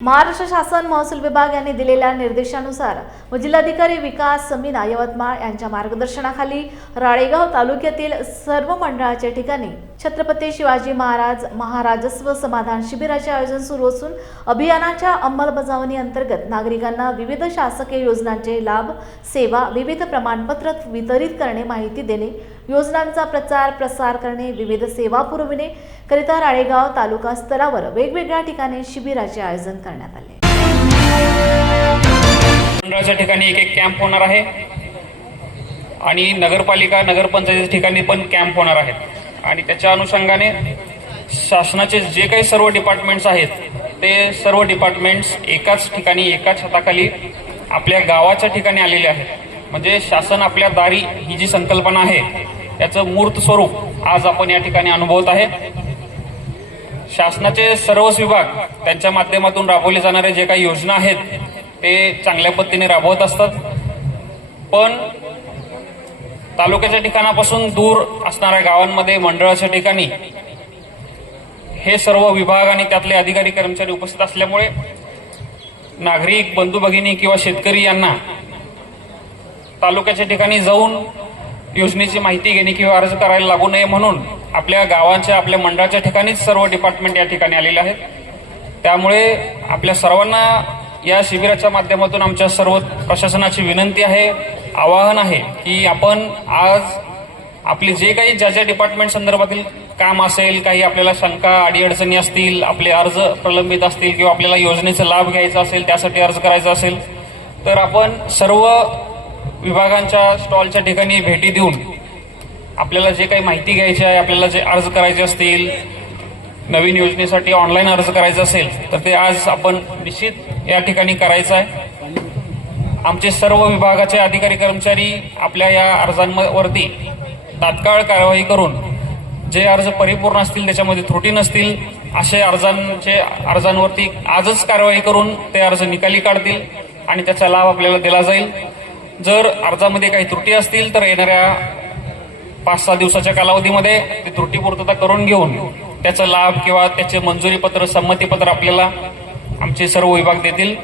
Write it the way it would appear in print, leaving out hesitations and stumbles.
महाराष्ट्र शासन महसूल विभाग यांनी दिलेल्या निर्देशानुसार व जिल्हाधिकारी विकास मीना यवतमाळ यांच्या मार्गदर्शनाखाली राळेगाव तालुक्यातील सर्व मंडळाच्या ठिकाणी छत्रपती शिवाजी महाराज महाराजस्व समाधान शिबिराचे आयोजन सुरू असून अभियानाच्या अंमलबजावणी अंतर्गत नागरिकांना विविध शासकीय योजनांचे लाभ सेवा विविध प्रमाणपत्र वितरित करणे माहिती देणे योजनांचा प्रचार प्रसार करणे विविध सेवा पुरविणे करिता राळेगाव तालुका स्तरावर वेगवेगळ्या ठिकाणी शिबिराचे आयोजन करण्यात आले। मंडळाच्या ठिकाणी एक कॅम्प होणार आहे आणि नगरपालिका नगरपंचायतीच्या ठिकाणी पण कॅम्प होणार आहेत आणि त्याच्या अनुषंगाने शासनाचे जे काही सर्व डिपार्टमेंट्स आहेत ते सर्व डिपार्टमेंट्स एकाच ठिकाणी एकाच छताखाली आपल्या गावाच्या ठिकाणी आलेले आहेत। म्हणजे शासन आपल्या दारी ही जी संकल्पना आहे त्याचं मूर्त स्वरूप आज आपण या ठिकाणी अनुभवत आहे। शासनाचे सर्वच विभाग त्यांच्या माध्यमातून राबवले जाणारे जे काही योजना आहेत ते चांगल्या पद्धतीने राबवत असतात, पण तालुक्याच्या ठिकाणापासून दूर असणाऱ्या गावांमध्ये मंडळाच्या ठिकाणी हे सर्व विभाग आणि त्यातले अधिकारी कर्मचारी उपस्थित असल्यामुळे नागरिक बंधू भगिनी किंवा शेतकरी यांना तालुक्याच्या ठिकाणी जाऊन योजनेची माहिती घेणे किंवा अर्ज करायला लागू नये म्हणून आपल्या गावांच्या आपल्या मंडळाच्या ठिकाणीच सर्व डिपार्टमेंट या ठिकाणी आलेले आहेत। त्यामुळे आपल्या सर्वांना या शिबिराच्या माध्यमातून आमच्या सर्व प्रशासनाची विनंती आहे, आवाहन आहे की आपण आज आपले जे काही ज्या डिपार्टमेंट संदर्भातील काम असेल, काही आपल्याला शंका अडीअडचणी असतील, आपले अर्ज प्रलंबित असतील किंवा आपल्याला योजनेचा लाभ घ्यायचा असेल त्यासाठी अर्ज करायचा असेल तर आपण सर्व विभागांच्या स्टॉलच्या ठिकाणी भेटी देऊन आपल्याला जे काही माहिती घ्यायची आहे, आपल्याला जे अर्ज करायचे असतील, नवीन योजनेसाठी ऑनलाईन अर्ज करायचा असेल तर ते आज आपण निश्चित या ठिकाणी करायचं आहे। आमचे सर्व विभागाचे अधिकारी कर्मचारी आपल्या या अर्जांवरती तात्काळ कारवाई करून जे अर्ज परिपूर्ण असतील त्याच्यामध्ये त्रुटी नसतील असे अर्जांवरती आजच कारवाई करून ते अर्ज निकाली काढतील आणि त्याचा लाभ आपल्याला दिला जाईल। जर अर्जामध्ये काही त्रुटी असतील तर येणाऱ्या 5-6 दिवसाच्या कालावधीमध्ये ती त्रुटी पूर्तता करून घेऊन त्याचा लाभ किंवा त्याचे मंजुरी पत्र संमती पत्र आपल्याला आमचे सर्व विभाग देतील।